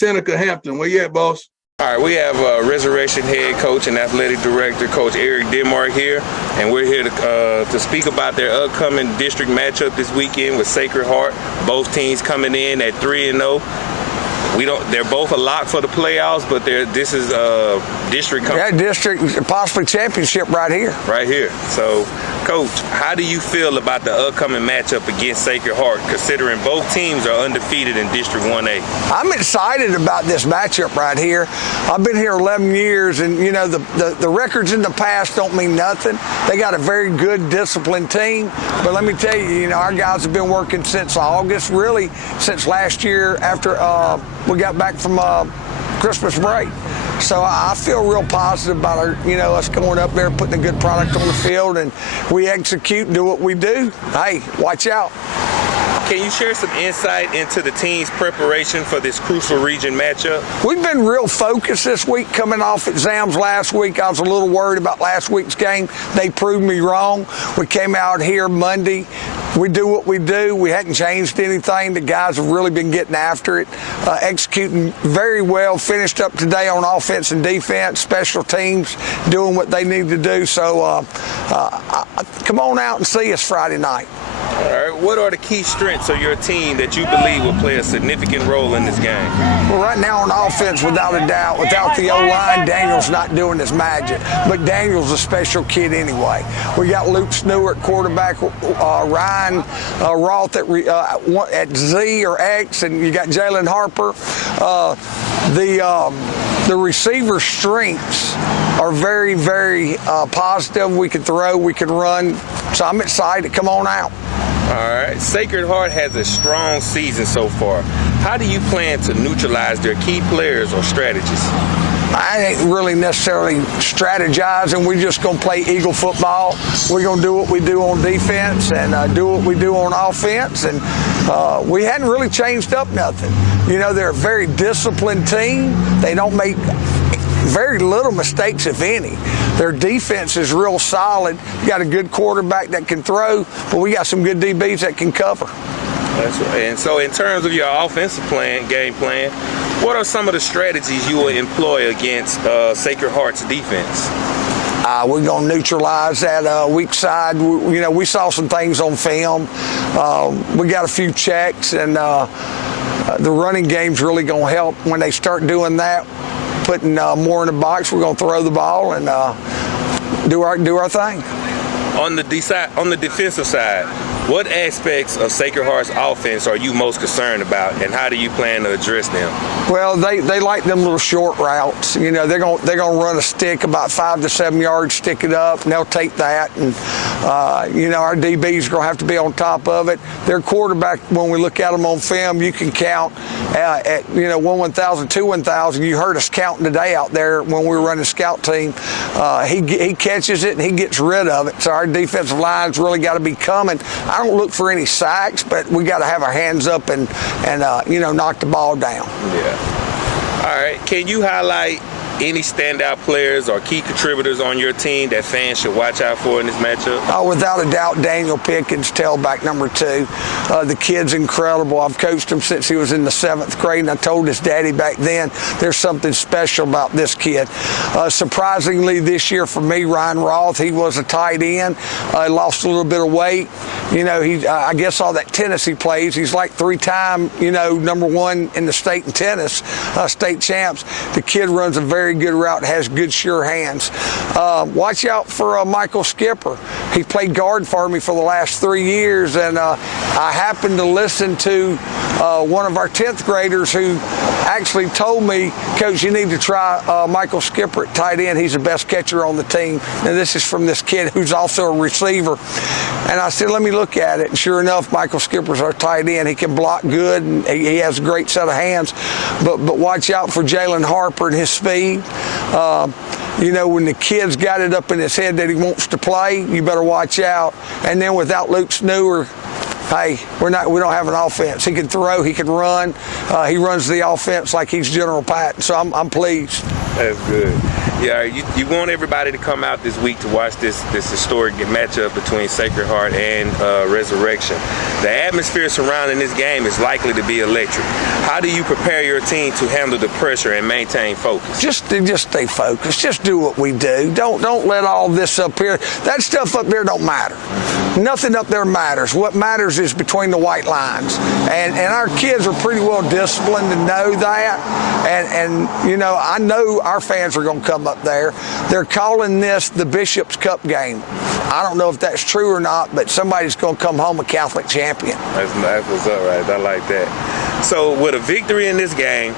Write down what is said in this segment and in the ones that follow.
Seneca Hampton. Where you at, boss? All right, we have Resurrection head coach and athletic director, Coach Eric Denmark here, and we're here to speak about their upcoming district matchup this weekend with Sacred Heart. Both teams coming in at 3-0. They're both a lock for the playoffs, but this is district. Yeah, district, possibly championship right here. Right here. So, Coach, how do you feel about the upcoming matchup against Sacred Heart, considering both teams are undefeated in District 1A? I'm excited about this matchup right here. I've been here 11 years, and, you know, the records in the past don't mean nothing. They got a very good, disciplined team. But let me tell you, you know, our guys have been working since August, really since last year after we got back from Christmas break. So I feel real positive about us going up there, putting a good product on the field, and we execute and do what we do. Hey, watch out. Can you share some insight into the team's preparation for this crucial region matchup? We've been real focused this week coming off exams last week. I was a little worried about last week's game. They proved me wrong. We came out here Monday. We do what we do. We hadn't changed anything. The guys have really been getting after it, executing very well, finished up today on offense and defense, special teams doing what they need to do. So come on out and see us Friday night. All right. What are the key strengths of your team that you believe will play a significant role in this game? Well, right now on offense, without a doubt, without the O-line, Daniel's not doing his magic. But Daniel's a special kid anyway. We got Luke Snewart, quarterback, Ryan Roth at Z or X, and you got Jalen Harper. The receiver strengths are very, very positive. We can throw, we can run. So I'm excited. Come on out. All right. Sacred Heart has a strong season so far. How do you plan to neutralize their key players or strategies? I ain't really necessarily strategizing. We're just going to play Eagle football. We're going to do what we do on defense and do what we do on offense. And we hadn't really changed up nothing. You know, they're a very disciplined team. They don't make very little mistakes, if any. Their defense is real solid. You got a good quarterback that can throw, but we got some good DBs that can cover. That's right. And so in terms of your offensive game plan, what are some of the strategies you will employ against Sacred Heart's defense? We're going to neutralize that weak side. We saw some things on film. We got a few checks, and the running game's really going to help when they start doing that. Putting more in the box, we're going to throw the ball and do our thing. On the defensive side, what aspects of Sacred Heart's offense are you most concerned about, and how do you plan to address them? Well, they like them little short routes. You know, they're going to run a stick about 5 to 7 yards, stick it up, and they'll take that. And our DBs are going to have to be on top of it. Their quarterback, when we look at them on film, you can count at 1,000, 2,000. You heard us counting today out there when we were running scout team. He catches it and he gets rid of it. So our defensive line's really got to be coming. I don't look for any sacks, but we got to have our hands up and knock the ball down. Yeah. All right. Can you highlight any standout players or key contributors on your team that fans should watch out for in this matchup? Oh, without a doubt, Daniel Pickens, tailback number 2. The kid's incredible. I've coached him since he was in the 7th grade, and I told his daddy back then there's something special about this kid. Surprisingly, this year for me, Ryan Roth, he was a tight end. Lost a little bit of weight. You know, I guess all that tennis he plays, he's like 3-time, number 1 in the state in tennis, state champs. The kid runs a very good route, has good, sure hands. Watch out for Michael Skipper. He played guard for me for the last 3 years, and I happened to listen to one of our 10th graders who actually told me, Coach, you need to try Michael Skipper at tight end. He's the best catcher on the team. And this is from this kid who's also a receiver. And I said, let me look at it. And sure enough, Michael Skipper's our tight end. He can block good, and he has a great set of hands. But watch out for Jalen Harper and his speed. When the kid's got it up in his head that he wants to play, you better watch out. And then without Luke Snewart, hey, we don't have an offense. He can throw, he can run. He runs the offense like he's General Patton. So I'm pleased. That's good. Yeah, you want everybody to come out this week to watch this historic matchup between Sacred Heart and Resurrection. The atmosphere surrounding this game is likely to be electric. How do you prepare your team to handle the pressure and maintain focus? Just stay focused. Just do what we do. Don't let all this up here. That stuff up there don't matter. Nothing up there matters. What matters is between the white lines. And our kids are pretty well disciplined to know that. And you know, I know our fans are going to come up there. They're calling this the Bishop's Cup game. I don't know if that's true or not, but somebody's going to come home a Catholic champion. That's what's up, right? I like that. So with a victory in this game,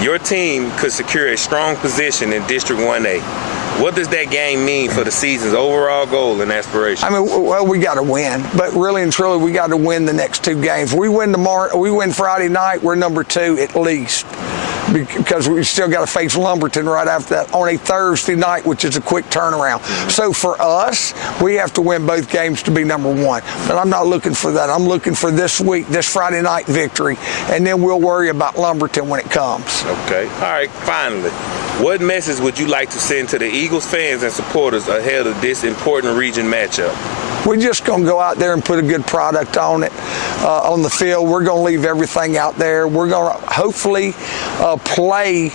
your team could secure a strong position in District 1A. What does that game mean for the season's overall goal and aspiration? I mean, well, we got to win, but really and truly, we got to win the next two games. We win tomorrow. We win Friday night. We're number 2 at least, because we still got to face Lumberton right after that on a Thursday night, which is a quick turnaround. So for us, we have to win both games to be number 1. But I'm not looking for that. I'm looking for this week, this Friday night victory, and then we'll worry about Lumberton when it comes. Okay. All right. Finally, what message would you like to send to the Eagles fans and supporters ahead of this important region matchup? We're just going to go out there and put a good product on it, on the field. We're going to leave everything out there. We're going to hopefully play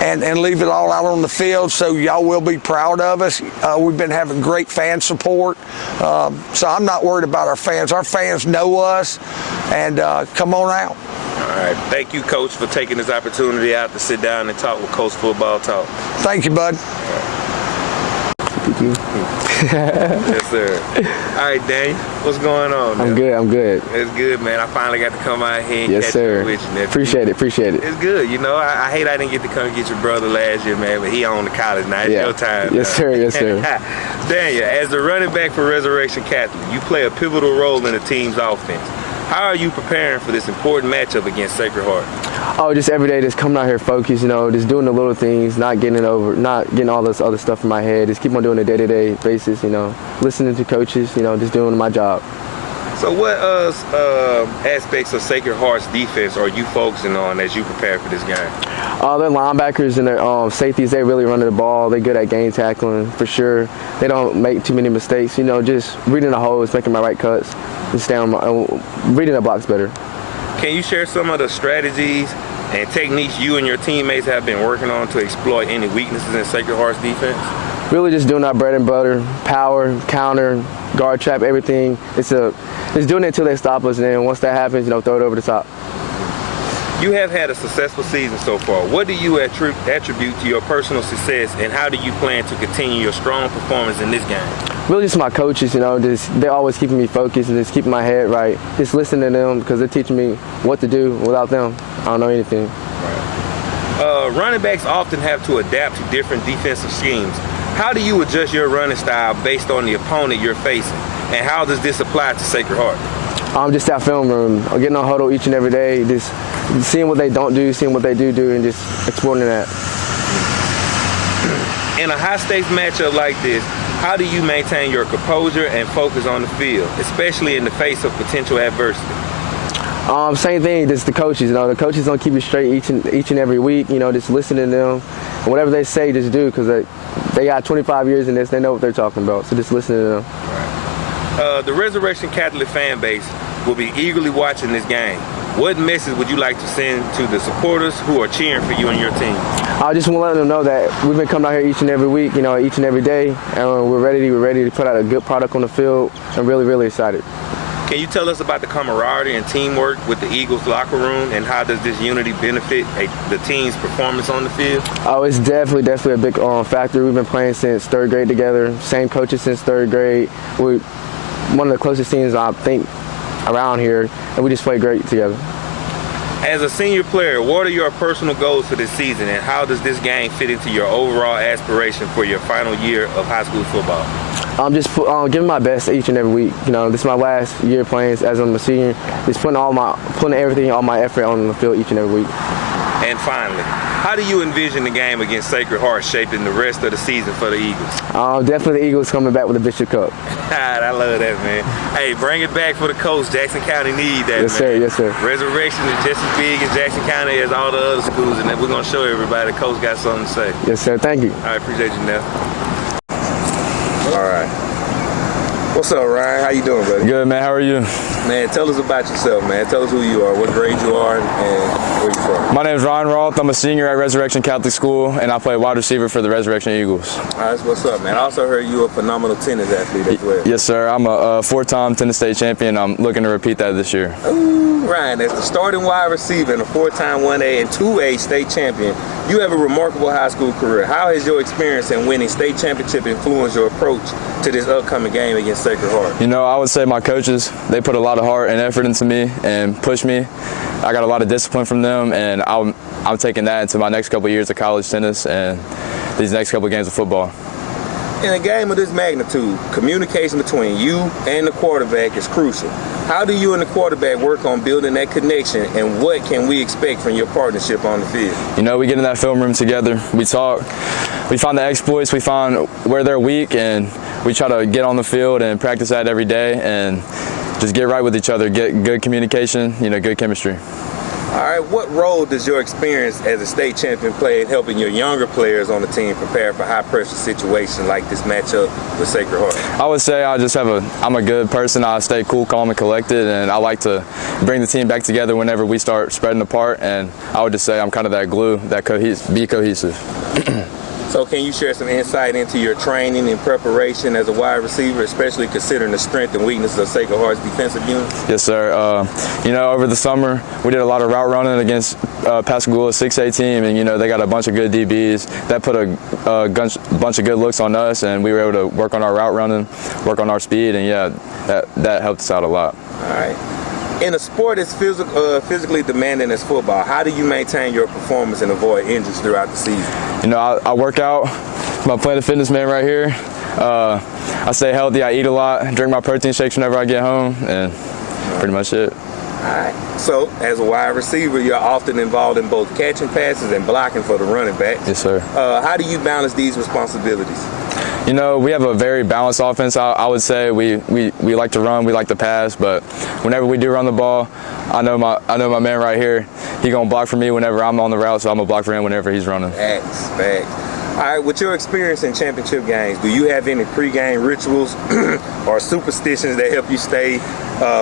and leave it all out on the field, so y'all will be proud of us. We've been having great fan support, so I'm not worried about our fans. Our fans know us, and come on out. All right. Thank you, Coach, for taking this opportunity out to sit down and talk with Coach Football Talk. Thank you, bud. Yes, sir. All right, Daniel, what's going on, man? I'm good. It's good, man. I finally got to come out here and yes, catch sir. up with you. Appreciate it. It's good. You know, I hate I didn't get to come get your brother last year, man, but he on the college now. It's your time. Yes, sir. Daniel, as the running back for Resurrection Catholic, you play a pivotal role in the team's offense. How are you preparing for this important matchup against Sacred Heart? Oh, just every day, just coming out here focused, you know, just doing the little things, not getting all this other stuff in my head, just keep on doing it day-to-day basis, you know, listening to coaches, you know, just doing my job. So what aspects of Sacred Heart's defense are you focusing on as you prepare for this game? Their linebackers and their safeties, they really run the ball. They're good at game tackling, for sure. They don't make too many mistakes, you know, just reading the holes, making my right cuts, and staying reading the blocks better. Can you share some of the strategies and techniques you and your teammates have been working on to exploit any weaknesses in Sacred Heart's defense? Really just doing our bread and butter, power, counter, guard trap, everything. It's doing it until they stop us, and then once that happens, you know, throw it over the top. You have had a successful season so far. What do you attribute to your personal success, and how do you plan to continue your strong performance in this game? Really just my coaches, you know, they're always keeping me focused and just keeping my head right. Just listening to them because they're teaching me what to do. Without them, I don't know anything. Right. Running backs often have to adapt to different defensive schemes. How do you adjust your running style based on the opponent you're facing, and how does this apply to Sacred Heart? Just that film room. I'm getting on huddle each and every day, just seeing what they don't do, seeing what they do, and just exploring that. In a high-stakes matchup like this, how do you maintain your composure and focus on the field, especially in the face of potential adversity? Same thing, just the coaches. You know, the coaches don't keep you straight each and every week. You know, just listening to them, and whatever they say, just do, because they got 25 years in this. They know what they're talking about. So just listening to them. Right. The Resurrection Catholic fan base will be eagerly watching this game. What message would you like to send to the supporters who are cheering for you and your team? I just want to let them know that we've been coming out here each and every week, you know, each and every day, and we're ready to put out a good product on the field. I'm really, really excited. Can you tell us about the camaraderie and teamwork with the Eagles locker room, and how does this unity benefit the team's performance on the field? Oh, it's definitely a big factor. We've been playing since 3rd grade together, same coaches since 3rd grade. We're one of the closest teams, I think, around here, and we just play great together. As a senior player, what are your personal goals for this season, and how does this game fit into your overall aspiration for your final year of high school football? I'm just giving my best each and every week. You know, this is my last year playing as I'm a senior. Just putting all my effort on the field each and every week. And finally, how do you envision the game against Sacred Heart shaping the rest of the season for the Eagles? Definitely the Eagles coming back with the Bishop Cup. I love that, man. Hey, bring it back for the coach. Jackson County need that, yes, man. Sir, yes, sir. Resurrection is just as big in Jackson County as all the other schools, and we're going to show everybody the coach got something to say. Yes, sir. Thank you. All right, appreciate you, Neff. All right. What's up, Ryan? How you doing, buddy? Good, man. How are you? Man, tell us about yourself, man. Tell us who you are, what grade you are, and where you from. My name is Ryan Roth. I'm a senior at Resurrection Catholic School, and I play wide receiver for the Resurrection Eagles. All right, that's what's up, man. I also heard you a phenomenal tennis athlete as well. Yes, sir. I'm a four-time tennis state champion. I'm looking to repeat that this year. Ooh, Ryan, as the starting wide receiver and a four-time 1A and 2A state champion, you have a remarkable high school career. How has your experience in winning state championship influenced your approach to this upcoming game against Sacred Heart? You know, I would say my coaches, they put a lot of heart and effort into me and pushed me. I got a lot of discipline from them, and I'm taking that into my next couple of years of college tennis and these next couple of games of football. In a game of this magnitude, communication between you and the quarterback is crucial. How do you and the quarterback work on building that connection, and what can we expect from your partnership on the field? You know, we get in that film room together, we talk, we find the exploits, we find where they're weak, and we try to get on the field and practice that every day and just get right with each other, get good communication, you know, good chemistry. All right, what role does your experience as a state champion play in helping your younger players on the team prepare for high-pressure situations like this matchup with Sacred Heart? I would say I'm a good person. I stay cool, calm, and collected, and I like to bring the team back together whenever we start spreading apart, and I would just say I'm kind of that glue, that be cohesive. So can you share some insight into your training and preparation as a wide receiver, especially considering the strength and weaknesses of Sacred Heart's defensive unit? Yes, sir. You know, over the summer, we did a lot of route running against Pascagoula's 6A team, and, you know, they got a bunch of good DBs. That put a bunch of good looks on us, and we were able to work on our route running, work on our speed, and, yeah, that helped us out a lot. All right. In a sport as physically demanding as football, how do you maintain your performance and avoid injuries throughout the season? You know, I work out. My Planet Fitness man right here. I stay healthy. I eat a lot. Drink my protein shakes whenever I get home, and pretty much it. All right. So, as a wide receiver, you're often involved in both catching passes and blocking for the running back. Yes, sir. How do you balance these responsibilities? You know, we have a very balanced offense. I would say we like to run, we like to pass, but whenever we do run the ball, I know my man right here, he gonna block for me whenever I'm on the route, so I'm gonna block for him whenever he's running. Facts. All right, with your experience in championship games, do you have any pregame rituals or superstitions that help you stay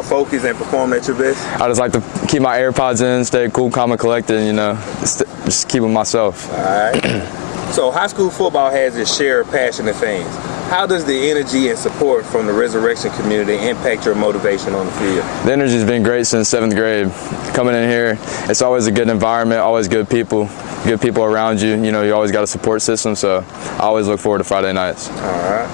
focused and perform at your best? I just like to keep my AirPods in, stay cool, calm, and collected, and, you know, just keep them myself. All right. So high school football has its share of passionate fans. How does the energy and support from the Resurrection community impact your motivation on the field? The energy's been great since 7th grade. Coming in here, it's always a good environment, always good people around you. You know, you always got a support system, so I always look forward to Friday nights. All right.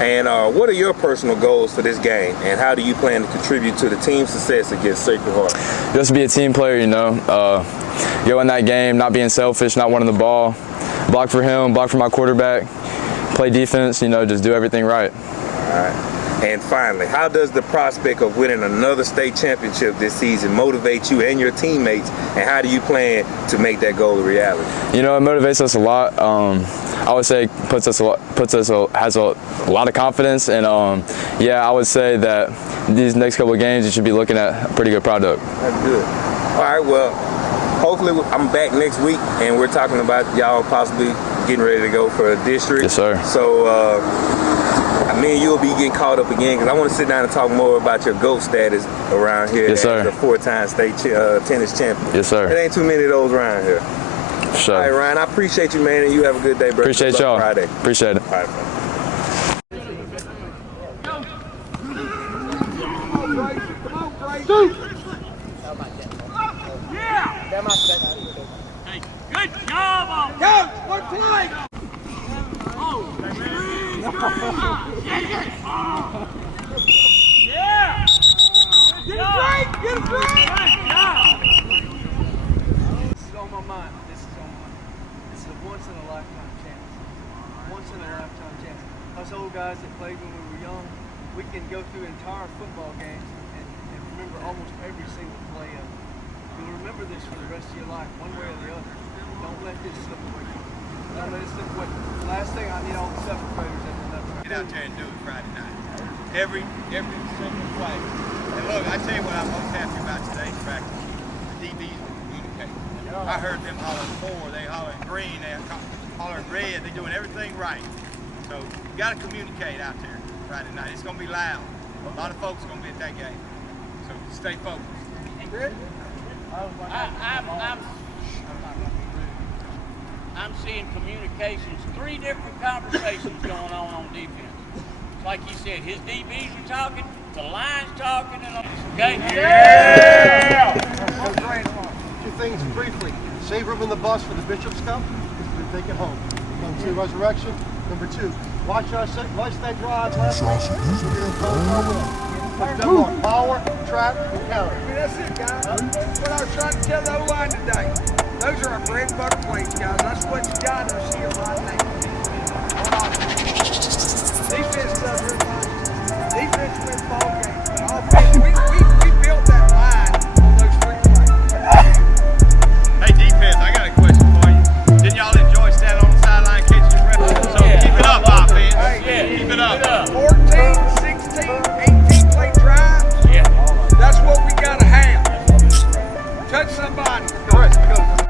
And what are your personal goals for this game, and how do you plan to contribute to the team's success against Sacred Heart? Just be a team player, you know. Go in that game, not being selfish, not wanting the ball. Block for him, block for my quarterback, play defense, you know, just do everything right. All right. And finally, how does the prospect of winning another state championship this season motivate you and your teammates, and how do you plan to make that goal a reality? You know, it motivates us a lot. I would say has a lot of confidence, and yeah, I would say that these next couple of games you should be looking at a pretty good product. That's good. All right, well, hopefully I'm back next week, and we're talking about y'all possibly getting ready to go for a district. Yes, sir. So me and you will be getting caught up again, because I want to sit down and talk more about your GOAT status around here. Yes, sir. As a four-time state tennis champion. Yes, sir. There ain't too many of those around here. Sure. All right, Ryan, I appreciate you, man, and you have a good day, brother. Appreciate y'all. Friday. Appreciate it. All right, man. Hey, good job, Coach. One play. Yeah. Get it right. Get it right. This is on my mind. This is a once in a lifetime chance. Once in a lifetime chance. Us old guys that played when we were young, we can go through entire football games and remember almost every single play of it. You'll remember remember this for the rest of your life, one way or the other. Don't let this slip away. Don't let it slip away. The last thing I need all the seventh graders at the left. Get out there and do it Friday night. Every single play. And look, I tell you what I'm most happy about today's practice. The DBs will communicate. I heard them hollering 4, they hollering green, they hollering red, they're doing everything right. So you got to communicate out there Friday night. It's going to be loud. A lot of folks are going to be at that game. So stay focused. I'm seeing communications, 3 different conversations going on defense. Like you said, his DBs are talking, the line's talking, and okay? Yeah! Two things briefly. Save room in the bus for the Bishop's Cup, because we're taking home. Number 2, resurrection. Number 2, watch that drive last night. Power, trap, and counter. That's it, guys. That's what I was trying to tell the O-line today. Those are our bread and butter plays, guys. That's what you got us here right now. Defense does real much. Defense wins ball games. But offense, we built that line on those 3 plays. Hey, defense, I got a question for you. Didn't y'all enjoy standing on the sideline catching the ref? So keep it up, offense. Hey, keep it up. 14, 16, 18 play drives. Yeah. That's what we got to have. Touch somebody. Go ahead. Go.